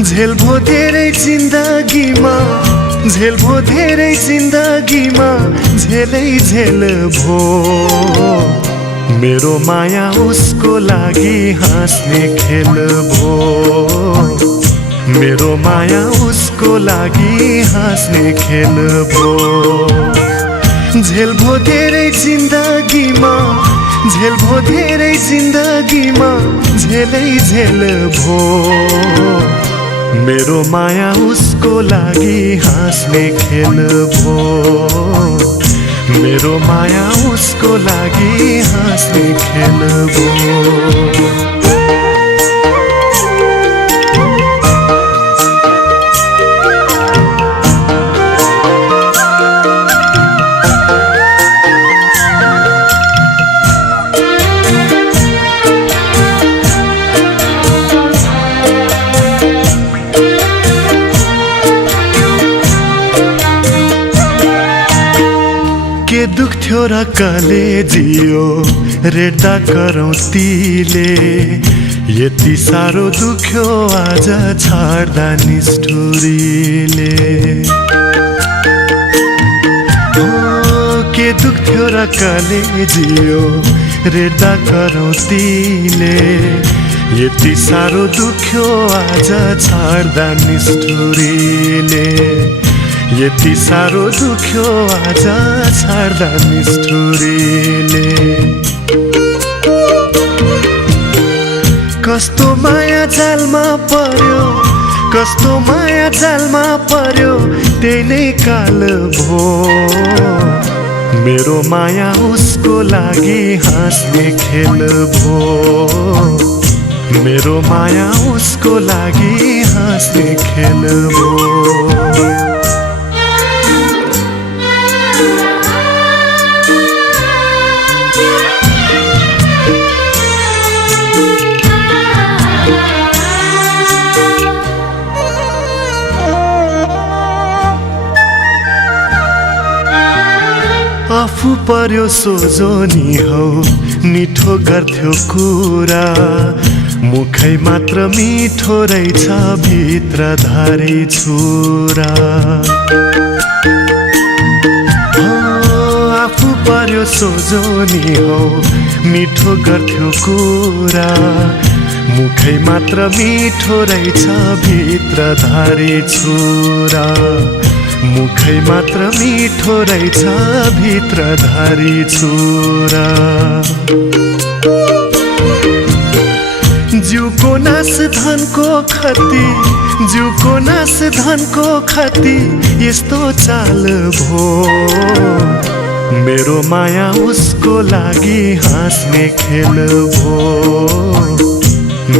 झेल भो धेरै जिन्दगीमा झेल भो धेरै जिन्दगीमा झेलै झेल भो मेरो माया उसको लागि हाँस्ने खेल भो मेरो माया उसको लागि हाँस्ने खेल भो झेल भो धेरै जिन्दगीमा झेल भो धेरै जिन्दगीमा झेलै झेल भो मेरो माया उसको लागि हाँस्ने खेल भो मेरो माया उसको लागि हाँस्ने खेल भो के दुख थियो र कलेजियो रेड्दा करौतीले यति साह्रो दुख्यो आज छाड्दा निष्ठुरीले के दुख थियो र कलेजियो रेड्दा करौतीले यति साह्रो दुख्यो आज छाड्दा निष्ठुरीले यति साह्रो दुख्यो आज छाड्दा निष्ठुरीले कस्तो माया जालमा पर्यो कस्तो माया जालमा पर्यो त्यही नै काल भो मेरो माया उसको लागि हाँस्ने खेल भो मेरो माया उसको लागि हाँस्ने खेल भो आफू पर्यो सोझो नि हौ मिठो गर्थ्यो कुरा मुखै मात्र मिठो रहेछ भित्र धारै छुरा आफू पर्यो सोझो नि हौ मिठो गर्थ्यो कुरा मुखै मात्र मिठो रहेछ भित्र धारै छुरा मुखै मात्र मिठो रहेछ भित्र धारी छुरा जिउको नास धनको खती जिउको नास धनको खती यस्तो चाल भो मेरो माया उसको लागि हाँस्ने खेल भो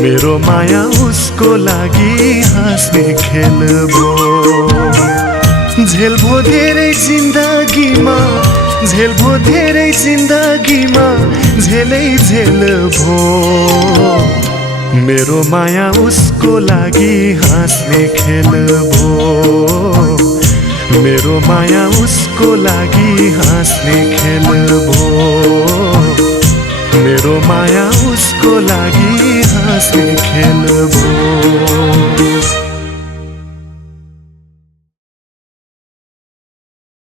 मेरो माया उसको लागि हाँस्ने खेल भो झेल भो धेरै जिन्दगीमा झेल भो धेरै जिन्दगीमा झेलै झेल भो मेरो माया उसको लागि हाँस्ने खेल भो मेरो माया उसको लागि हाँस्ने खेल भो मेरो माया उसको लागि हाँस्ने खेल भो